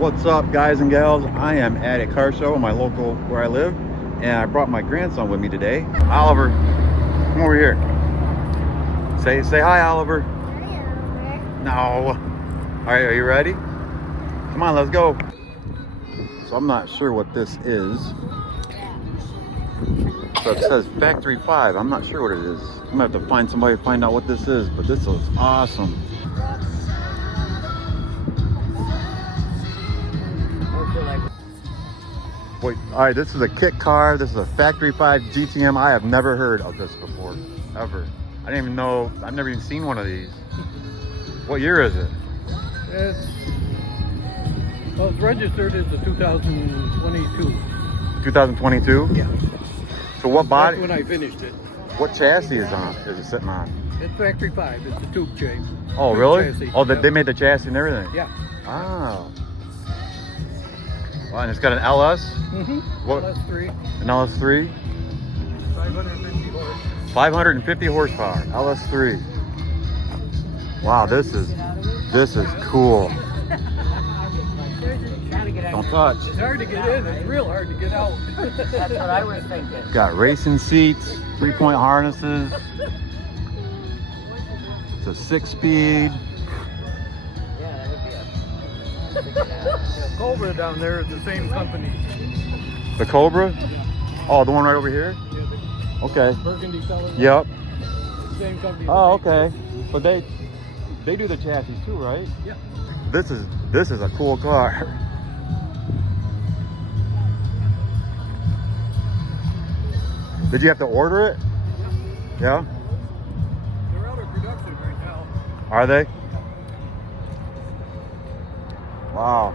What's up, guys and gals? I am at a car show in my local where I live, and I brought my grandson with me today. Oliver, come over here. Say hi, Oliver. Hi, Oliver. No. All right, are you ready? Come on, let's go. So I'm not sure what this is. So it says Factory 5. I'm not sure what it is. I'm gonna have to find somebody to find out what this is, but this looks awesome. Wait, all right, this is a kit car. This is a Factory 5 GTM. I have never heard of this before, ever. I didn't even know, I've never even seen one of these. What year is it? It's registered as a 2022. 2022? Yeah. So what body? That's when I finished it. What chassis is it sitting on? It's Factory 5. It's a tube chain. Oh, Tube really? chassis. Oh, Yep. they made the chassis and everything? Yeah. Ah. Wow, and it's got an LS? Mm-hmm. What? LS3. An LS3? 550 horse. 550 horsepower, LS3. Wow, this is cool. Don't touch. It's hard to get in. It's real hard to get out. That's what I was thinking. Got racing seats, 3-point harnesses. It's a 6-speed. Yeah, that would be a Cobra down there is the same company. The Cobra? Oh, the one right over here? Okay. Burgundy color. Yep. Same company. Oh, okay. But they do the chassis too, right? Yeah. This is a cool car. Did you have to order it? Yeah. They're out of production right now. Are they? Wow.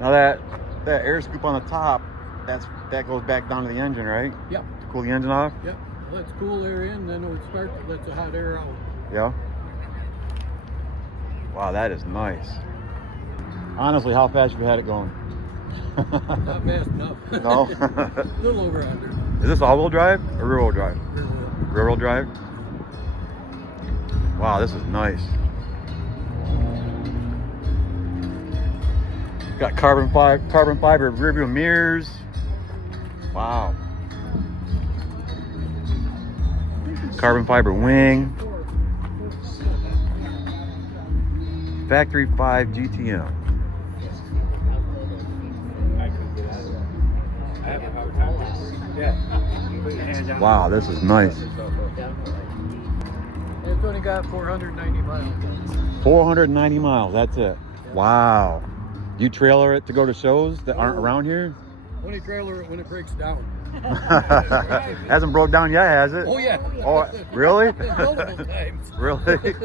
Now that air scoop on the top, that goes back down to the engine, right? Yep. To cool the engine off? Yep. Lets cool air in, then it would start to let the hot air out. Yeah. Wow, that is nice. Honestly, how fast have you had it going? Not fast enough. No? A little over 100. Is this all-wheel drive or rear-wheel drive? Rear wheel. Rear-wheel drive? Wow, this is nice. Got carbon fiber rear view mirrors. Wow. Carbon fiber wing. Factory 5 GTM. Wow, this is nice. It's only got 490 miles. 490 miles, that's it. Wow. You trailer it to go to shows that aren't around here? Only trailer it when it breaks down. Hasn't broke down yet, has it? Oh yeah. Oh, really? Multiple times. Really?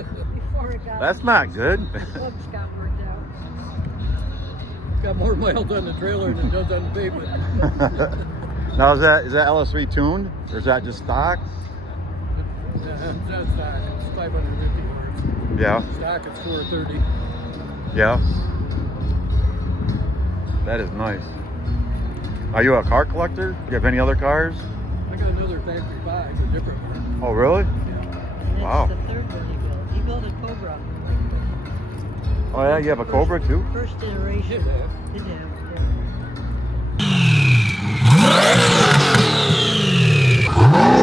That's not good. Books got worked out. It's got more miles on the trailer than it does on the pavement. Now is that LS3 tuned or is that just stock? That's stock. It's 550 horse. Yeah. Stock is 430. Yeah. That is nice. Are you a car collector? Do you have any other cars? I got another Factory 5, a different one. Oh, really? And Wow. it's the third one he built. He built a Cobra. Oh yeah, you have a Cobra too? First iteration. Yeah. Did have.